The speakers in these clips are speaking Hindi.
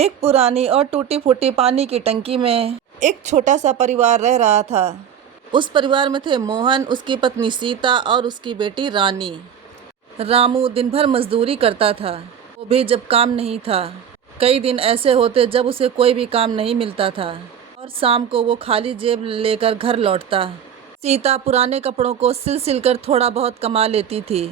एक पुरानी और टूटी-फूटी पानी की टंकी में एक छोटा सा परिवार रह रहा था। उस परिवार में थे मोहन, उसकी पत्नी सीता और उसकी बेटी रानी। रामू दिन भर मजदूरी करता था, वो भी जब काम नहीं था। कई दिन ऐसे होते जब उसे कोई भी काम नहीं मिलता था और शाम को वो खाली जेब लेकर घर लौटता। सीता पुराने कपड़ों को सिल कर थोड़ा बहुत कमा लेती थी,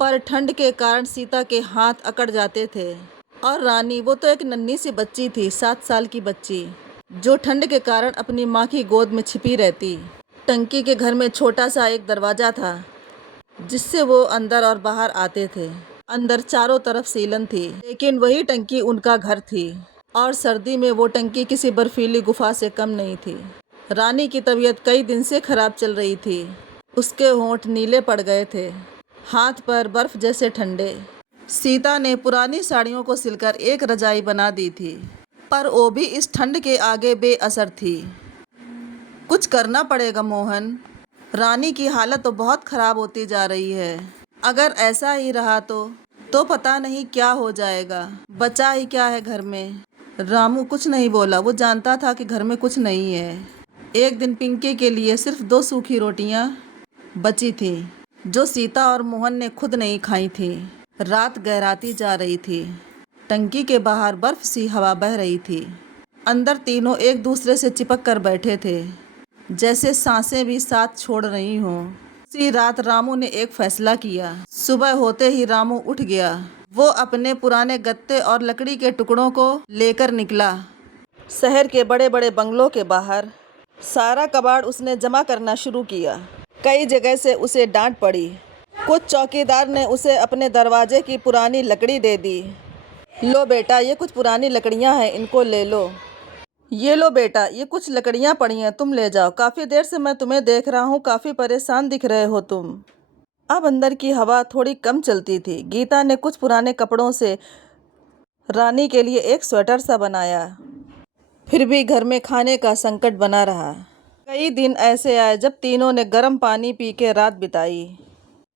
पर ठंड के कारण सीता के हाथ अकड़ जाते थे। और रानी, वो तो एक नन्ही सी बच्ची थी, 7 साल की बच्ची, जो ठंड के कारण अपनी माँ की गोद में छिपी रहती। टंकी के घर में छोटा सा एक दरवाज़ा था, जिससे वो अंदर और बाहर आते थे। अंदर चारों तरफ सीलन थी, लेकिन वही टंकी उनका घर थी। और सर्दी में वो टंकी किसी बर्फीली गुफा से कम नहीं थी। रानी की तबीयत कई दिन से खराब चल रही थी। उसके होंठ नीले पड़ गए थे, हाथ पर बर्फ जैसे ठंडे। सीता ने पुरानी साड़ियों को सिलकर एक रजाई बना दी थी, पर वो भी इस ठंड के आगे बेअसर थी। कुछ करना पड़ेगा मोहन, रानी की हालत तो बहुत खराब होती जा रही है। अगर ऐसा ही रहा तो पता नहीं क्या हो जाएगा। बचा ही क्या है घर में। रामू कुछ नहीं बोला, वो जानता था कि घर में कुछ नहीं है। एक दिन पिंकी के लिए सिर्फ 2 सूखी रोटियां बची थीं, जो सीता और मोहन ने खुद नहीं खाई थी। रात गहराती जा रही थी। टंकी के बाहर बर्फ सी हवा बह रही थी। अंदर तीनों एक दूसरे से चिपक कर बैठे थे, जैसे सांसें भी साथ छोड़ रही हों। उसी रात रामू ने एक फैसला किया। सुबह होते ही रामू उठ गया। वो अपने पुराने गत्ते और लकड़ी के टुकड़ों को लेकर निकला। शहर के बड़े बड़े बंगलों के बाहर सारा कबाड़ उसने जमा करना शुरू किया। कई जगह से उसे डांट पड़ी। कुछ चौकीदार ने उसे अपने दरवाजे की पुरानी लकड़ी दे दी। लो बेटा, ये कुछ पुरानी लकड़ियां हैं, इनको ले लो। ये लो बेटा, ये कुछ लकड़ियां पड़ी हैं, तुम ले जाओ। काफ़ी देर से मैं तुम्हें देख रहा हूँ, काफ़ी परेशान दिख रहे हो तुम। अब अंदर की हवा थोड़ी कम चलती थी। गीता ने कुछ पुराने कपड़ों से रानी के लिए एक स्वेटर सा बनाया। फिर भी घर में खाने का संकट बना रहा। कई दिन ऐसे आए जब तीनों ने गर्म पानी पी के रात बिताई।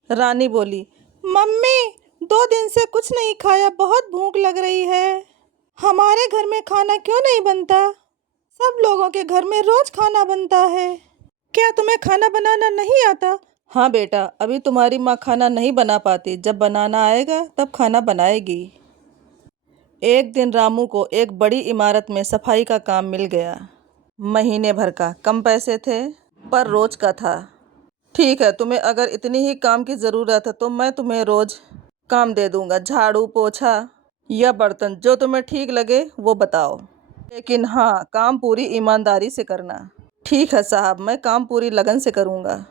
रानी बोली, मम्मी, 2 दिन से कुछ नहीं खाया, बहुत भूख लग रही है। हमारे घर में खाना क्यों नहीं बनता? सब लोगों के घर में रोज खाना बनता है। क्या तुम्हें खाना बनाना नहीं आता? हाँ बेटा, अभी तुम्हारी माँ खाना नहीं बना पाती, जब बनाना आएगा तब खाना बनाएगी। एक दिन रामू को एक बड़ी इमारत में सफाई का काम मिल गया। महीने भर का, कम पैसे थे, पर रोज का था। ठीक है, तुम्हें अगर इतनी ही काम की ज़रूरत है तो मैं तुम्हें रोज काम दे दूंगा। झाड़ू, पोछा या बर्तन, जो तुम्हें ठीक लगे वो बताओ। लेकिन हाँ, काम पूरी ईमानदारी से करना। ठीक है साहब, मैं काम पूरी लगन से करूँगा।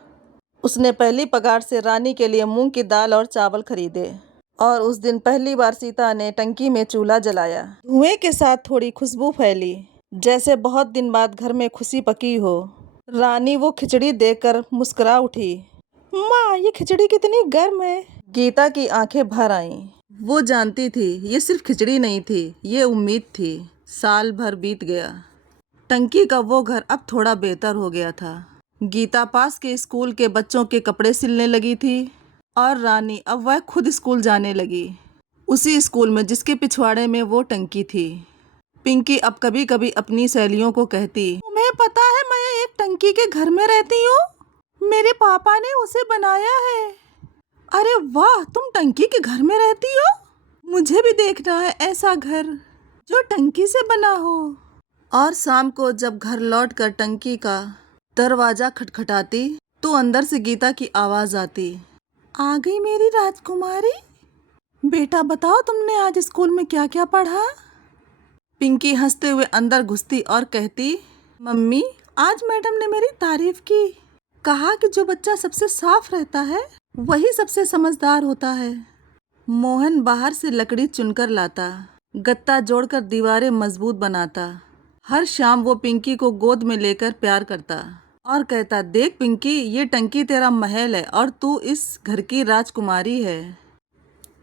उसने पहली पगार से रानी के लिए मूंग की दाल और चावल खरीदे। और उस दिन पहली बार सीता ने टंकी में चूल्हा जलाया। धुएं के साथ थोड़ी खुशबू फैली, जैसे बहुत दिन बाद घर में खुशी पकी हो। रानी वो खिचड़ी देखकर मुस्कुरा उठी। माँ, ये खिचड़ी कितनी गर्म है। गीता की आंखें भर आईं। वो जानती थी ये सिर्फ खिचड़ी नहीं थी, ये उम्मीद थी। साल भर बीत गया। टंकी का वो घर अब थोड़ा बेहतर हो गया था। गीता पास के स्कूल के बच्चों के कपड़े सिलने लगी थी और रानी अब वह खुद स्कूल जाने लगी, उसी स्कूल में जिसके पिछवाड़े में वो टंकी थी। पिंकी अब कभी कभी अपनी सहेलियों को कहती, तुम्हें पता है मैं एक टंकी के घर में रहती हूँ, मेरे पापा ने उसे बनाया है। अरे वाह, तुम टंकी के घर में रहती हो? मुझे भी देखना है ऐसा घर जो टंकी से बना हो। और शाम को जब घर लौटकर टंकी का दरवाजा खटखटाती तो अंदर से गीता की आवाज आती, आ गई मेरी राजकुमारी। बेटा बताओ, तुमने आज स्कूल में क्या क्या पढ़ा? पिंकी हंसते हुए अंदर घुसती और कहती, मम्मी, आज मैडम ने मेरी तारीफ की, कहा कि जो बच्चा सबसे साफ रहता है वही सबसे समझदार होता है। मोहन बाहर से लकड़ी चुनकर लाता, गत्ता जोड़कर दीवारें मजबूत बनाता। हर शाम वो पिंकी को गोद में लेकर प्यार करता और कहता, देख पिंकी, ये टंकी तेरा महल है और तू इस घर की राजकुमारी है।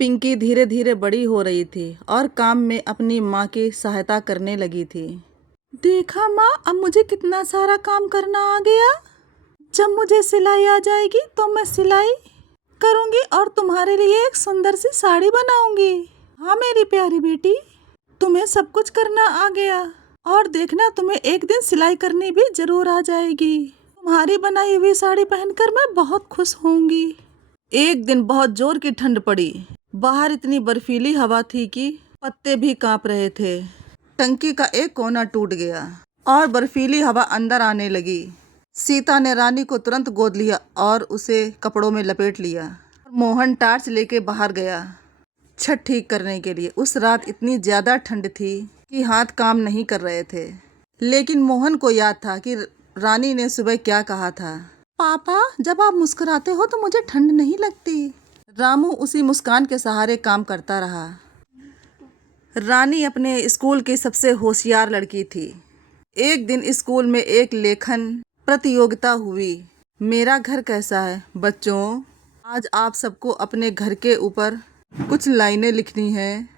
पिंकी धीरे धीरे बड़ी हो रही थी और काम में अपनी माँ की सहायता करने लगी थी। देखा माँ, अब मुझे कितना सारा काम करना आ गया। जब मुझे सिलाई आ जाएगी तो मैं सिलाई करूँगी और तुम्हारे लिए एक सुंदर सी साड़ी बनाऊँगी। हाँ मेरी प्यारी बेटी। तुम्हें सब कुछ करना आ गया, और देखना तुम्हें एक दिन सिलाई करनी भी जरूर आ जाएगी। तुम्हारी बनाई हुई साड़ी पहनकर मैं बहुत खुश होंगी। एक दिन बहुत जोर की ठंड पड़ी। बाहर इतनी बर्फीली हवा थी कि पत्ते भी कांप रहे थे। टंकी का एक कोना टूट गया और बर्फीली हवा अंदर आने लगी। सीता ने रानी को तुरंत गोद लिया और उसे कपड़ों में लपेट लिया। मोहन टार्च लेके बाहर गया छत ठीक करने के लिए। उस रात इतनी ज्यादा ठंड थी कि हाथ काम नहीं कर रहे थे, लेकिन मोहन को याद था कि रानी ने सुबह क्या कहा था। पापा, जब आप मुस्कुराते हो तो मुझे ठंड नहीं लगती। रामू उसी मुस्कान के सहारे काम करता रहा। रानी अपने स्कूल की सबसे होशियार लड़की थी। एक दिन स्कूल में एक लेखन प्रतियोगिता हुई। मेरा घर कैसा है? बच्चों, आज आप सबको अपने घर के ऊपर कुछ लाइनें लिखनी है।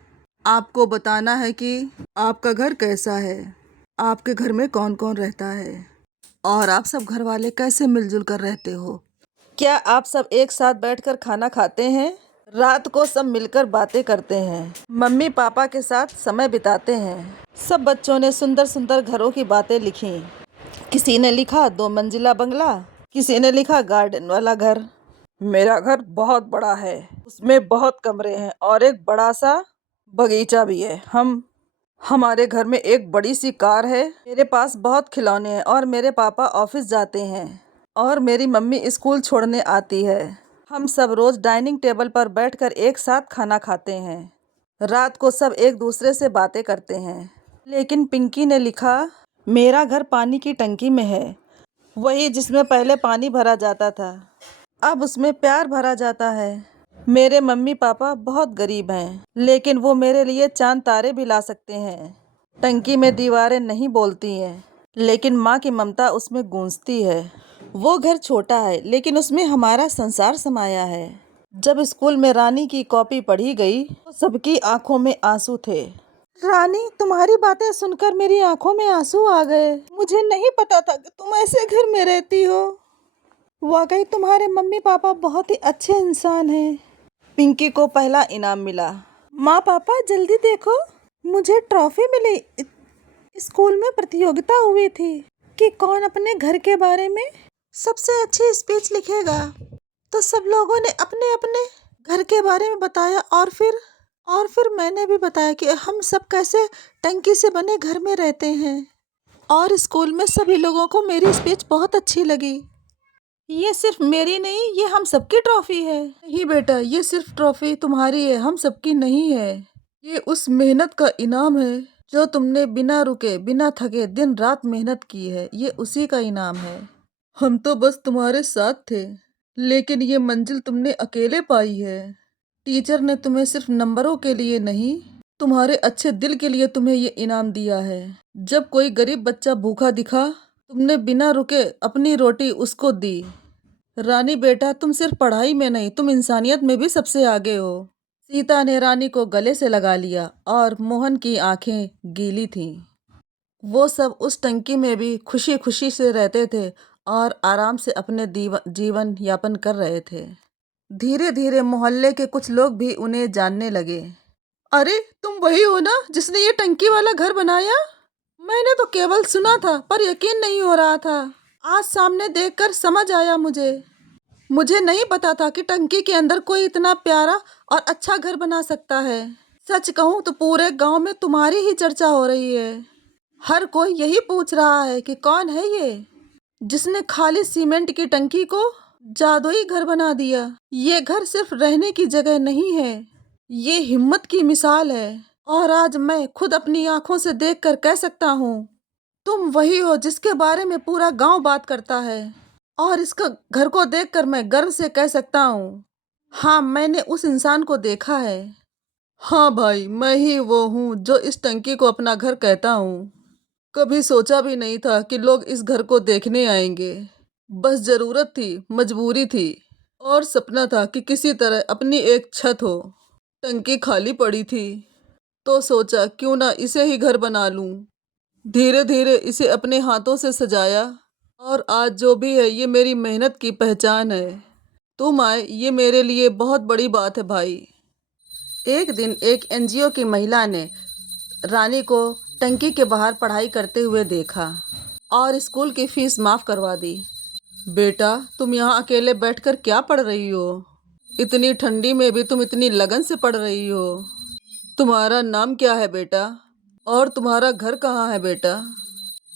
आपको बताना है कि आपका घर कैसा है, आपके घर में कौन कौन रहता है, और आप सब घर वाले कैसे मिलजुल कर रहते हो। क्या आप सब एक साथ बैठकर खाना खाते हैं? रात को सब मिलकर बातें करते हैं, मम्मी पापा के साथ समय बिताते हैं। सब बच्चों ने सुंदर सुंदर घरों की बातें लिखी। किसी ने लिखा 2 मंजिला बंगला, किसी ने लिखा गार्डन वाला घर। मेरा घर बहुत बड़ा है, उसमें बहुत कमरे हैं और एक बड़ा सा बगीचा भी है। हमारे घर में एक बड़ी सी कार है। मेरे पास बहुत खिलौने हैं और मेरे पापा ऑफिस जाते हैं और मेरी मम्मी स्कूल छोड़ने आती है। हम सब रोज डाइनिंग टेबल पर बैठकर एक साथ खाना खाते हैं। रात को सब एक दूसरे से बातें करते हैं। लेकिन पिंकी ने लिखा, मेरा घर पानी की टंकी में है, वही जिसमें पहले पानी भरा जाता था, अब उसमें प्यार भरा जाता है। मेरे मम्मी पापा बहुत गरीब हैं, लेकिन वो मेरे लिए चांद तारे भी ला सकते हैं। टंकी में दीवारें नहीं बोलती हैं, लेकिन माँ की ममता उसमें गूंजती है। वो घर छोटा है, लेकिन उसमें हमारा संसार समाया है। जब स्कूल में रानी की कॉपी पढ़ी गई तो सबकी आंखों में आंसू थे। रानी, तुम्हारी बातें सुनकर मेरी आंखों में आंसू आ गए। मुझे नहीं पता था कि तुम ऐसे घर में रहती हो। वाकई तुम्हारे मम्मी पापा बहुत ही अच्छे इंसान हैं। पिंकी को पहला इनाम मिला। माँ पापा, जल्दी देखो, मुझे ट्रॉफी मिली। स्कूल में प्रतियोगिता हुई थी कि कौन अपने घर के बारे में सबसे अच्छी स्पीच लिखेगा। तो सब लोगों ने अपने अपने घर के बारे में बताया और फिर मैंने भी बताया कि हम सब कैसे टंकी से बने घर में रहते हैं। और स्कूल में सभी लोगों को मेरी स्पीच बहुत अच्छी लगी। ये सिर्फ मेरी नहीं, ये हम सबकी ट्रॉफी है। नहीं बेटा, ये सिर्फ ट्रॉफी तुम्हारी है, हम सबकी नहीं है। ये उस मेहनत का इनाम है जो तुमने बिना रुके बिना थके दिन रात मेहनत की है। ये उसी का इनाम है। हम तो बस तुम्हारे साथ थे, लेकिन ये मंजिल तुमने अकेले पाई है। टीचर ने तुम्हें सिर्फ नंबरों के लिए नहीं, तुम्हारे अच्छे दिल के लिए तुम्हें ये इनाम दिया है। जब कोई गरीब बच्चा भूखा दिखा, तुमने बिना रुके अपनी रोटी उसको दी। रानी बेटा, तुम सिर्फ पढ़ाई में नहीं, तुम इंसानियत में भी सबसे आगे हो। सीता ने रानी को गले से लगा लिया और मोहन की आंखें गीली थीं। वो सब उस टंकी में भी खुशी खुशी से रहते थे और आराम से अपने जीवन यापन कर रहे थे। धीरे धीरे मोहल्ले के कुछ लोग भी उन्हें जानने लगे। अरे, तुम वही हो ना जिसने ये टंकी वाला घर बनाया? मैंने तो केवल सुना था, पर यकीन नहीं हो रहा था। आज सामने देखकर समझ आया मुझे नहीं पता था कि टंकी के अंदर कोई इतना प्यारा और अच्छा घर बना सकता है। सच कहूँ तो पूरे गांव में तुम्हारी ही चर्चा हो रही है। हर कोई यही पूछ रहा है कि कौन है ये जिसने खाली सीमेंट की टंकी को जादुई घर बना दिया। ये घर सिर्फ रहने की जगह नहीं है, ये हिम्मत की मिसाल है। और आज मैं खुद अपनी आंखों से देखकर कह सकता हूँ, तुम वही हो जिसके बारे में पूरा गांव बात करता है। और इसका घर को देखकर मैं गर्व से कह सकता हूँ, हाँ, मैंने उस इंसान को देखा है। हाँ भाई, मैं ही वो हूँ जो इस टंकी को अपना घर कहता हूँ। कभी सोचा भी नहीं था कि लोग इस घर को देखने आएंगे। बस जरूरत थी, मजबूरी थी और सपना था कि किसी तरह अपनी एक छत हो। टंकी खाली पड़ी थी तो सोचा क्यों ना इसे ही घर बना लूं। धीरे धीरे इसे अपने हाथों से सजाया और आज जो भी है ये मेरी मेहनत की पहचान है। तुम आए, ये मेरे लिए बहुत बड़ी बात है भाई। एक दिन एक एनजीओ की महिला ने रानी को टंकी के बाहर पढ़ाई करते हुए देखा और स्कूल की फीस माफ़ करवा दी। बेटा, तुम यहाँ अकेले बैठकर क्या पढ़ रही हो? इतनी ठंडी में भी तुम इतनी लगन से पढ़ रही हो। तुम्हारा नाम क्या है बेटा? और तुम्हारा घर कहाँ है बेटा?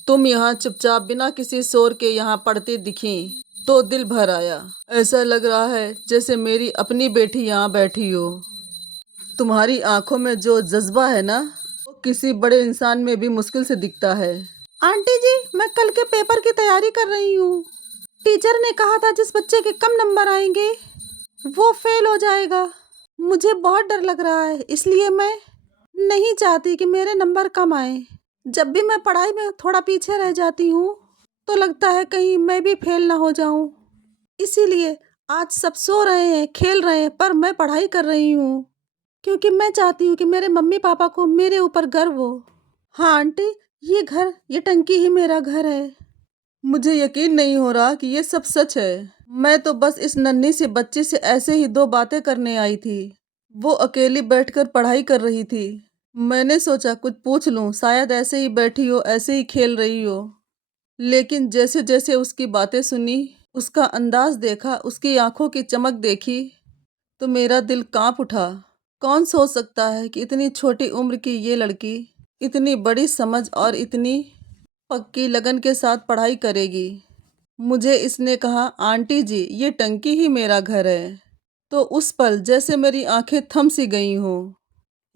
तुम यहाँ चुपचाप बिना किसी शोर के यहाँ पढ़ती दिखी तो दिल भर आया। ऐसा लग रहा है जैसे मेरी अपनी बेटी यहाँ बैठी हो। तुम्हारी आंखों में जो जज्बा है ना, वो किसी बड़े इंसान में भी मुश्किल से दिखता है। आंटी जी, मैं कल के पेपर की तैयारी कर रही हूँ। टीचर ने कहा था जिस बच्चे के कम नंबर आएंगे वो फेल हो जाएगा। मुझे बहुत डर लग रहा है, इसलिए मैं नहीं चाहती कि मेरे नंबर कम आए। जब भी मैं पढ़ाई में थोड़ा पीछे रह जाती हूँ तो लगता है कहीं मैं भी फेल ना हो जाऊँ। इसीलिए आज सब सो रहे हैं, खेल रहे हैं, पर मैं पढ़ाई कर रही हूँ क्योंकि मैं चाहती हूँ कि मेरे मम्मी पापा को मेरे ऊपर गर्व हो। हाँ आंटी, ये टंकी ही मेरा घर है। मुझे यकीन नहीं हो रहा कि ये सब सच है। मैं तो बस इस नन्ही सी बच्ची से ऐसे ही दो बातें करने आई थी। वो अकेली बैठकर पढ़ाई कर रही थी। मैंने सोचा कुछ पूछ लूं, शायद ऐसे ही बैठी हो, ऐसे ही खेल रही हो। लेकिन जैसे जैसे उसकी बातें सुनी, उसका अंदाज देखा, उसकी आंखों की चमक देखी तो मेरा दिल कांप उठा। कौन सोच सकता है कि इतनी छोटी उम्र की ये लड़की इतनी बड़ी समझ और इतनी पक्की लगन के साथ पढ़ाई करेगी। मुझे इसने कहा, आंटी जी ये टंकी ही मेरा घर है। तो उस पल जैसे मेरी आंखें थम सी गई हों।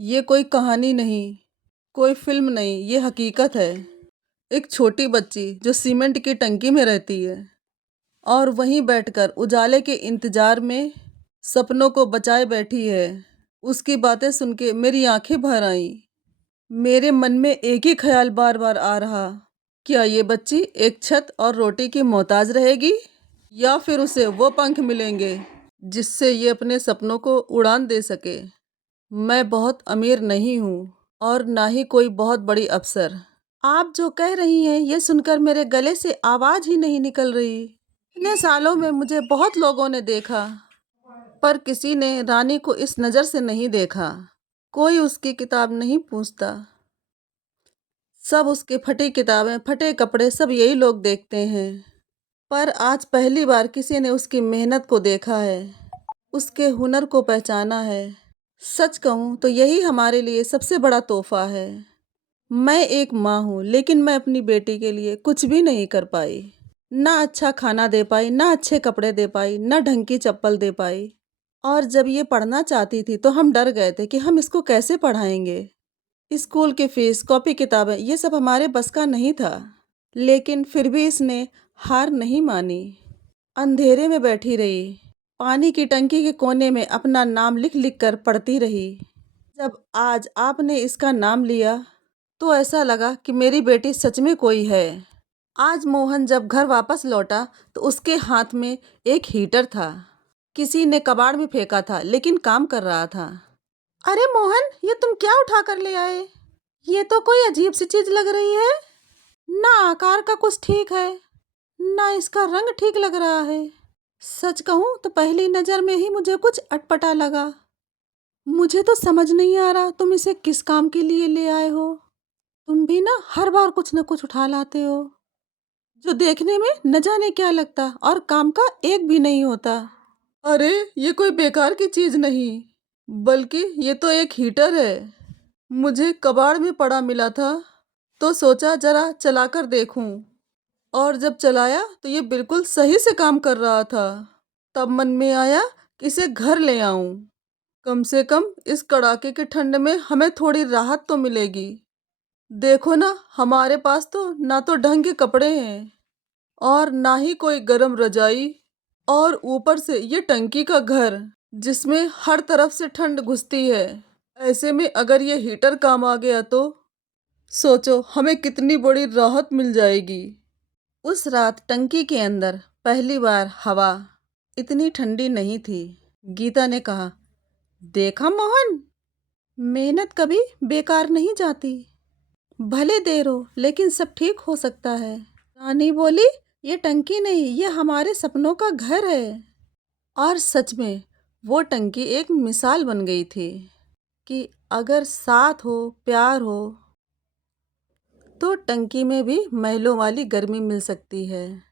ये कोई कहानी नहीं, कोई फिल्म नहीं, ये हकीकत है। एक छोटी बच्ची जो सीमेंट की टंकी में रहती है और वहीं बैठकर उजाले के इंतजार में सपनों को बचाए बैठी है। उसकी बातें सुन के मेरी आंखें भर आईं। मेरे मन में एक ही ख्याल बार बार आ रहा, क्या ये बच्ची एक छत और रोटी की मोहताज रहेगी या फिर उसे वो पंख मिलेंगे जिससे ये अपने सपनों को उड़ान दे सके। मैं बहुत अमीर नहीं हूँ और ना ही कोई बहुत बड़ी अफसर। आप जो कह रही हैं ये सुनकर मेरे गले से आवाज ही नहीं निकल रही। इतने सालों में मुझे बहुत लोगों ने देखा, पर किसी ने रानी को इस नज़र से नहीं देखा। कोई उसकी किताब नहीं पूछता। सब उसकी फटी किताबें, फटे कपड़े, सब यही लोग देखते हैं। पर आज पहली बार किसी ने उसकी मेहनत को देखा है, उसके हुनर को पहचाना है। सच कहूँ तो यही हमारे लिए सबसे बड़ा तोहफा है। मैं एक माँ हूँ, लेकिन मैं अपनी बेटी के लिए कुछ भी नहीं कर पाई। ना अच्छा खाना दे पाई, ना अच्छे कपड़े दे पाई, ना ढंग की चप्पल दे पाई। और जब ये पढ़ना चाहती थी तो हम डर गए थे कि हम इसको कैसे पढ़ाएंगे। स्कूल की फीस, कॉपी किताबें, ये सब हमारे बस का नहीं था। लेकिन फिर भी इसने हार नहीं मानी। अंधेरे में बैठी रही, पानी की टंकी के कोने में अपना नाम लिख लिख कर पढ़ती रही। जब आज आपने इसका नाम लिया तो ऐसा लगा कि मेरी बेटी सच में कोई है। आज मोहन जब घर वापस लौटा तो उसके हाथ में एक हीटर था। किसी ने कबाड़ में फेंका था, लेकिन काम कर रहा था। अरे मोहन, ये तुम क्या उठा कर ले आए? ये तो कोई अजीब सी चीज लग रही है। ना आकार का कुछ ठीक है, ना इसका रंग ठीक लग रहा है। सच कहूँ तो पहली नज़र में ही मुझे कुछ अटपटा लगा। मुझे तो समझ नहीं आ रहा तुम इसे किस काम के लिए ले आए हो। तुम भी ना हर बार कुछ न कुछ उठा लाते हो जो देखने में न जाने क्या लगता और काम का एक भी नहीं होता। अरे ये कोई बेकार की चीज नहीं, बल्कि ये तो एक हीटर है। मुझे कबाड़ में पड़ा मिला था तो सोचा जरा चलाकर देखूं, और जब चलाया तो ये बिल्कुल सही से काम कर रहा था। तब मन में आया कि इसे घर ले आऊं। कम से कम इस कड़ाके की ठंड में हमें थोड़ी राहत तो मिलेगी। देखो ना, हमारे पास तो ना तो ढंग के कपड़े हैं और ना ही कोई गर्म रजाई, और ऊपर से ये टंकी का घर जिसमें हर तरफ से ठंड घुसती है। ऐसे में अगर ये हीटर काम आ गया तो सोचो हमें कितनी बड़ी राहत मिल जाएगी। उस रात टंकी के अंदर पहली बार हवा इतनी ठंडी नहीं थी। गीता ने कहा, देखा मोहन, मेहनत कभी बेकार नहीं जाती। भले देर हो लेकिन सब ठीक हो सकता है। रानी बोली, ये टंकी नहीं, ये हमारे सपनों का घर है। और सच में वो टंकी एक मिसाल बन गई थी कि अगर साथ हो, प्यार हो, तो टंकी में भी महलों वाली गर्मी मिल सकती है।